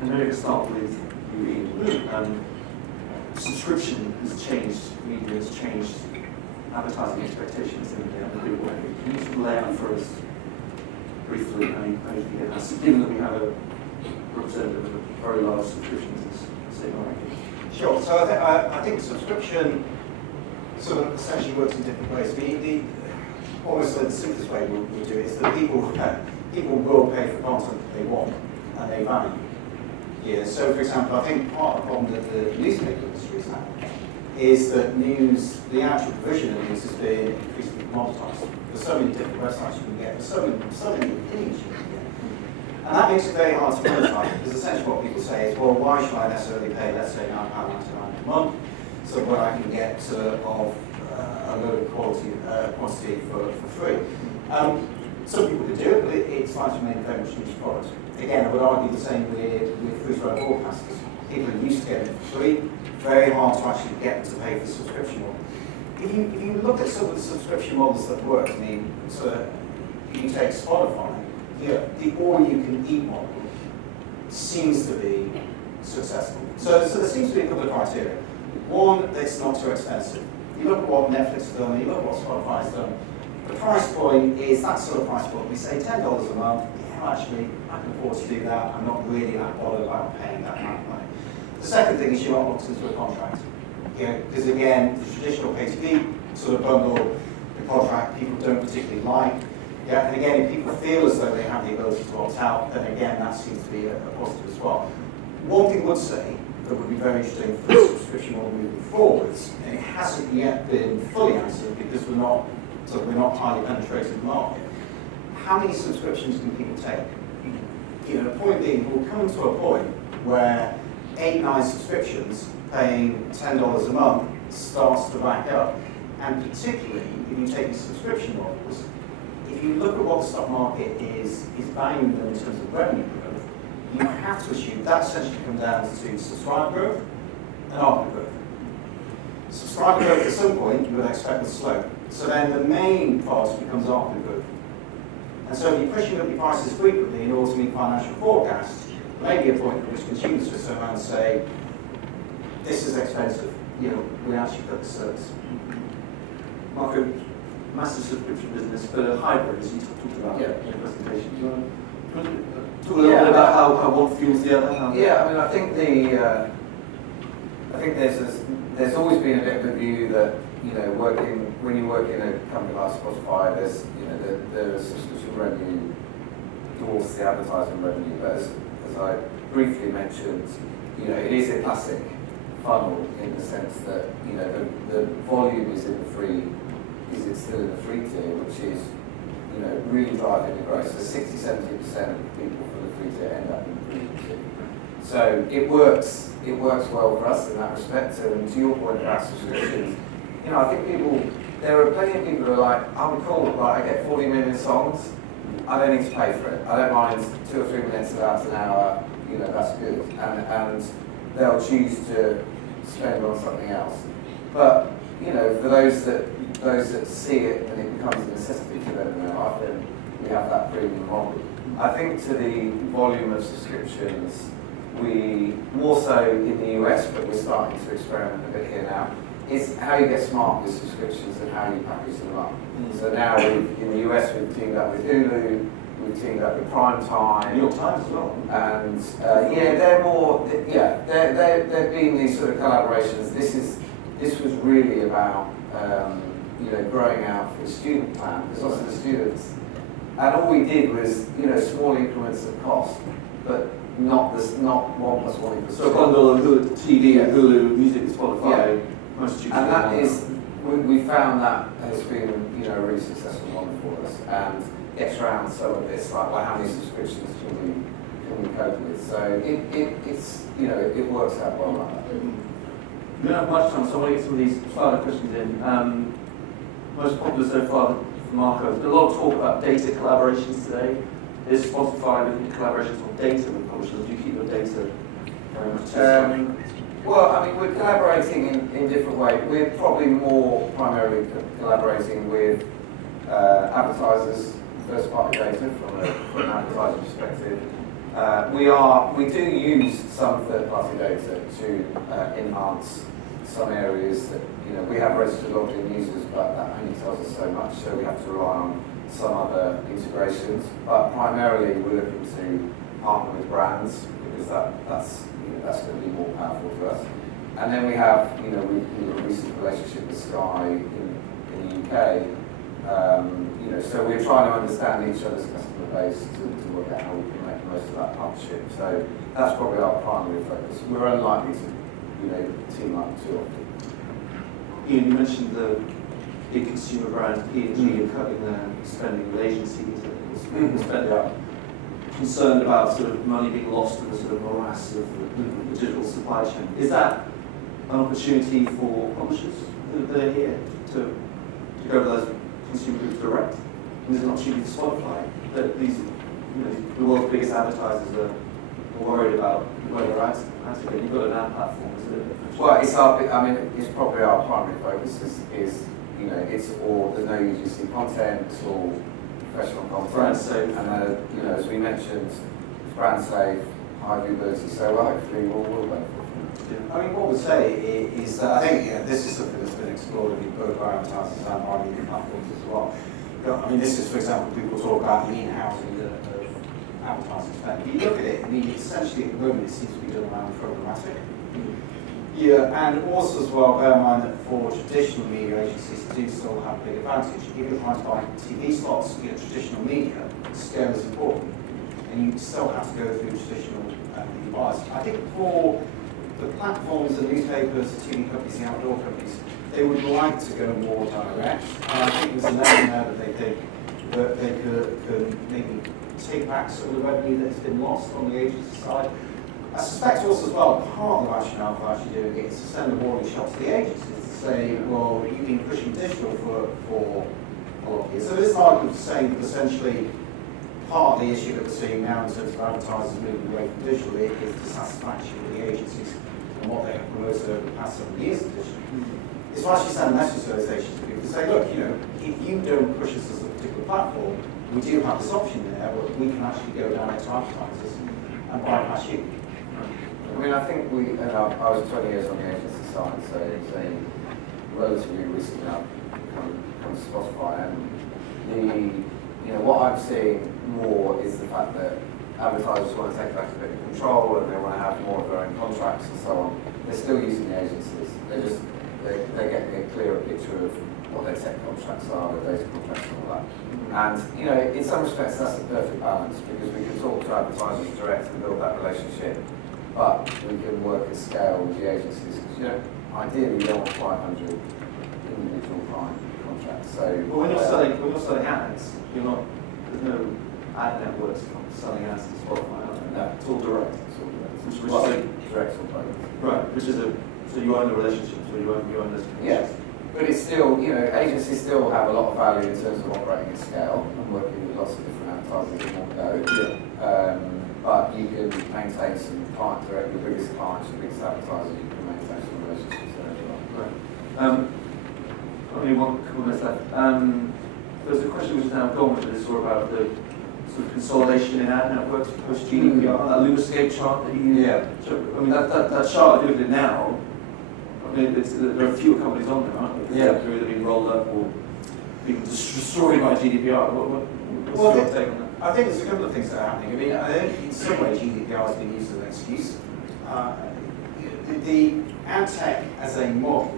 And maybe I can start with you, Ian. Subscription has changed, media has changed advertising expectations in a big way. Can you sort of lay out for us briefly how you think it has, given that we have a representative of a very large subscription business sitting on it? Sure. So I think subscription sort of essentially works in different ways. Almost the simplest way we do it is that people will pay for content that they want and they value. Yeah. So for example, I think part of the problem that the newspaper industry is having is that the actual provision of news has been increasingly commoditized. There's so many different websites you can get, there's so many opinions you can get. And that makes it very hard to monetize, because essentially what people say is, well, why should I necessarily pay, let's say, £9.99 a month, so what I can get of a load of quantity for free. Some people could do it, but it's likely to remain a very much niche product. Again, I would argue the same with free-to-air broadcasters. People are used to getting it for free, very hard to actually get them to pay for the subscription model. If you look at some of the subscription models that work, I mean, so you take Spotify, the all-you-can-eat model seems to be successful. So there seems to be a couple of criteria. One, it's not too expensive. You look at what Netflix has done, you look at what Spotify has done, the price point is that sort of price point. We say $10 a month, actually, I can afford to do that, I'm not really that bothered about paying that amount of money. The second thing is you're not locked into a contract. Because again, the traditional pay-TV sort of bundle, the contract people don't particularly like. Yeah, and again, if people feel as though they have the ability to opt out, then again, that seems to be a positive as well. One thing I would say that would be very interesting for the subscription model moving forwards, and it hasn't yet been fully answered because we're not highly penetrated in the market. How many subscriptions can people take? The point being, we'll come to a point where 8-9 subscriptions paying $10 a month starts to rack up. And particularly, if you take the subscription models, if you look at what the stock market is valuing them in terms of revenue growth, you have to assume that essentially comes down to subscriber growth and ARPU growth. Subscriber growth at some point you would expect to slow. So then the main part becomes ARPU growth. And so if you're pushing up your prices frequently in order to meet financial forecasts, there may be a point at which consumers just turn around and say, this is expensive, we actually put the service. Marco, massive subscription business, but a hybrid, as you talked about in the presentation. Do you want to talk a little bit about how one fuels the other? I think there's always been a bit of a view that when you work in a company like Spotify, there's the subscription revenue dwarfs the advertising revenue. But as I briefly mentioned, it is a classic funnel in the sense that the volume is in the free. Is it still in the free tier, which is really driving the growth. So 60-70% of people for the free tier end up in the premium tier. So it works well for us in that respect. And to your point about subscriptions, I think there are plenty of people who are like, I'm cool, I get 40 million songs, I don't need to pay for it. I don't mind 2 or 3 minutes about an hour, that's good. And they'll choose to spend on something else. But for those that see it and it becomes a necessity for them in their life, then we have that premium model. I think to the volume of subscriptions, we more so in the US, but we're starting to experiment a bit here now, is how you get smart with subscriptions and how you package them up. So now in the US we've teamed up with Hulu, we've teamed up with Prime Time, New York Times as well. And they're more, they've been these sort of collaborations. This was really about growing out for the student plan, because also the students, and all we did was small increments of cost, but not 1 + 1 equals 2. So a bundle of TV, Hulu, music, Spotify. And that is, we found that has been a really successful model for us, and gets around some of this, like how many subscriptions can we cope with. So it works out well like that. We don't have much time, so I want to get some of these final questions in. Most popular so far for Marco. There's a lot of talk about data collaborations today. Is Spotify looking at collaborations on data with publishers? Do you keep your data very much? Well, I mean, we're collaborating in different ways. We're probably more primarily collaborating with advertisers, first-party data from an advertiser perspective. We do use some third-party data to enhance some areas that, we have registered logged-in users, but that only tells us so much, so we have to rely on some other integrations. But primarily, we're looking to partner with brands, because that's going to be more powerful to us. And then we have, we've got a recent relationship with Sky in the UK. So we're trying to understand each other's customer base to work out how we can make the most of that partnership. So that's probably our primary focus. We're unlikely to, team up too often. Ian, you mentioned the big consumer brands, P&G, are cutting their spending with agencies. Concerned about sort of money being lost in the sort of morass of the digital supply chain. Is that an opportunity for publishers that are here to go to those consumer groups direct? And is it an opportunity for Spotify that these, the world's biggest advertisers are worried about where they're at? You've got an ad platform, is it? Well, it's probably our primary focus is it's all, there's no UGC content, it's all professional content. Brand safe. And as we mentioned, it's brand safe, high viewability, so hopefully we'll benefit. I mean, what we'll say is that I think this is something that's been explored in both by advertisers and by media platforms as well. I mean, this is, for example, people talk about the in-housing of advertising spend. If you look at it, I mean, essentially at the moment it seems to be done around programmatic. Yeah, and also as well, bear in mind that for traditional media agencies do still have a big advantage. If you're trying to buy TV slots, traditional media, scale is important. And you still have to go through traditional media buyers. I think for the platforms, the newspapers, the TV companies, the outdoor companies, they would like to go more direct. And I think there's an element there that they think that they could maybe take back some of the revenue that has been lost on the agency side. I suspect also as well, part of the rationale for actually doing it is to send a warning shot to the agencies to say, well, you've been pushing digital for a lot of years. So this argument is saying that essentially part of the issue that we're seeing now in terms of advertisers moving away from digital is dissatisfaction with the agencies and what they have promoted over the past 7 years of digital. It's to actually send a message to those agencies to say, look, if you don't push us as a particular platform, we do have this option there where we can actually go direct to advertisers and bypass you. I mean, I think I was 20 years on the agency side, so it's a relatively recent now come to Spotify, and what I'm seeing more is the fact that advertisers want to take back a bit of control and they want to have more of their own contracts and so on. They're still using the agencies. They're getting a clearer picture of what their tech contracts are, their data contracts and all that. And in some respects that's the perfect balance, because we can talk to advertisers direct and build that relationship, but we can work at scale with the agencies, because ideally you don't want 500 individual client contracts. So when you're selling ads, there's no ad networks selling ads to Spotify, are there? No, it's all direct. Which is direct or both. Right, so you own the relationships, or you own those connections. Yes, but it's still, agencies still have a lot of value in terms of operating at scale and working with lots of different advertisers in one go. Yeah. But you can maintain some client direct, your biggest clients, your biggest advertisers, you can maintain some relationships there as well. Right. Only one couple of minutes left. There's a question which is now gone, which is sort of about the sort of consolidation in ad networks post GDPR. That Lumerscape chart that you I mean, that chart, if you look at it now, I mean, there are fewer companies on there, aren't there? They're either being rolled up or being destroyed by GDPR. What's your take on that? I think there's a couple of things that are happening. I mean, I think in some way GDPR has been used as an excuse. The ad tech as a model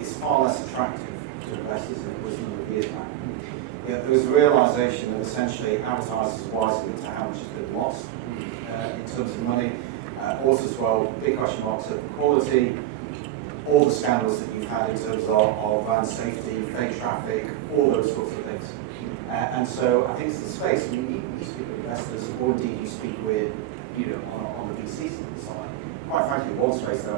is far less attractive to investors than it was a number of years back. There was a realisation that essentially advertisers are wisely into how much has been lost in terms of money. Also as well, big question marks of quality, all the scandals that you've had in terms of brand safety, fake traffic, all those sorts of things. And so I think it's the space. I mean, you speak with investors, or indeed you speak with, on the VC side. Quite frankly, one space there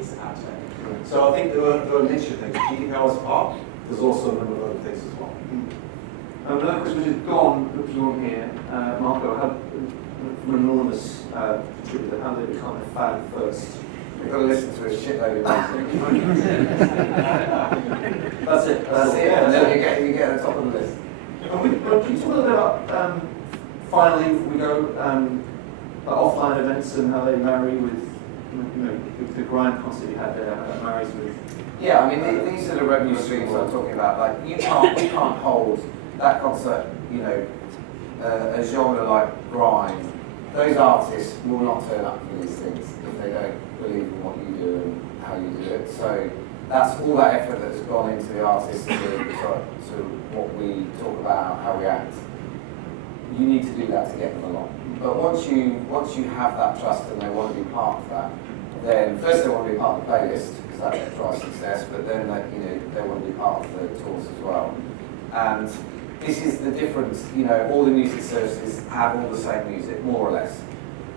is ad tech. So I think there are a mixture of things. GDPR is a part. There's also a number of other things as well. Another question which is gone, which is on here, Marco, how, from an anonymous contributor, how did they become a fan first? You've got to listen to a shitload of music. That's it. That's it. And then you get to the top of the list. Can you talk a little bit about finally, we go offline events and how they marry with, the grind concert you had there, how that marries with. Yeah, I mean, these are the revenue streams I'm talking about. Like, we can't hold that concert, a genre like grime. Those artists will not turn up for these things if they don't believe in what you do and how you do it. So that's all that effort that's gone into the artists to what we talk about, how we act. You need to do that to get them along. But once you have that trust and they want to be part of that, then first they want to be part of the playlist because that drives success. But then they want to be part of the tours as well. And this is the difference. All the music services have all the same music, more or less.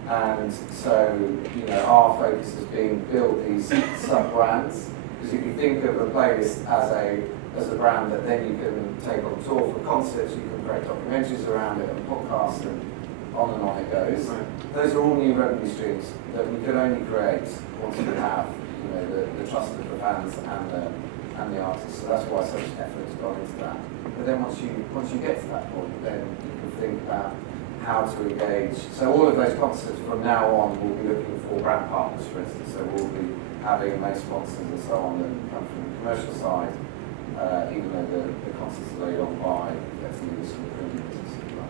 And so our focus has been build these sub-brands. Because if you think of a playlist as a brand that then you can take on tour for concerts, you can create documentaries around it and podcasts and on it goes. Right. Those are all new revenue streams that we could only create once we have the trust of the fans and the artists. So that's why so much effort has gone into that. But then once you get to that point, then you can think about how to engage. So all of those concerts from now on will be looking for brand partners, for instance. So we'll be having main sponsors and so on that come from the commercial side, even though the concerts are laid on by effectively the premium business as well.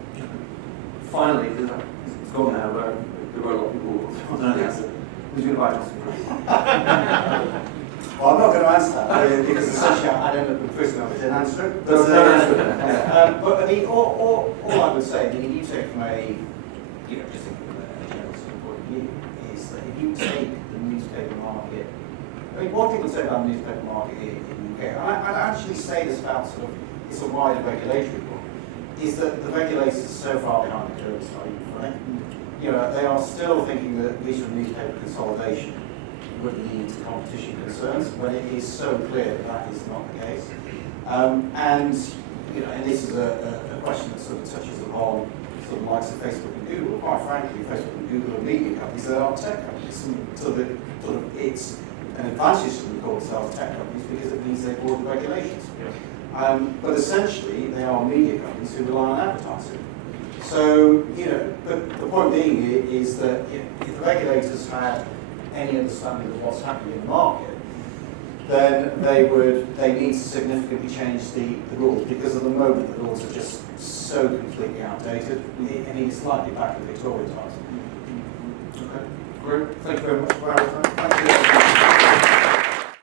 Finally, it's gone now, but there were a lot of people who want to know the answer. Who's going to buy us? Well, I'm not going to answer that because essentially I'd end up with the person who didn't answer it. Don't answer it. But I mean, all I would say, if you take from just thinking from a general point of view, is that if you take the newspaper market, I mean, what people say about the newspaper market in the UK, and I'd actually say this about it's a wider regulatory point, is that the regulators are so far behind the curve, right? They are still thinking that regional newspaper consolidation would lead to competition concerns when it is so clear that is not the case. And this is a question that sort of touches upon sort of the likes of Facebook and Google. Quite frankly, Facebook and Google are media companies that are tech companies. And sort of it's an advantage to them to call themselves tech companies because it means they avoid regulations. Yeah. But essentially, they are media companies who rely on advertising. So, but the point being is that if the regulators had any understanding of what's happening in the market, then they need to significantly change the rules, because at the moment the rules are just so completely outdated. I mean, it's slightly back to Victorian times. Okay, great. Thank you very much for our time. Thank you.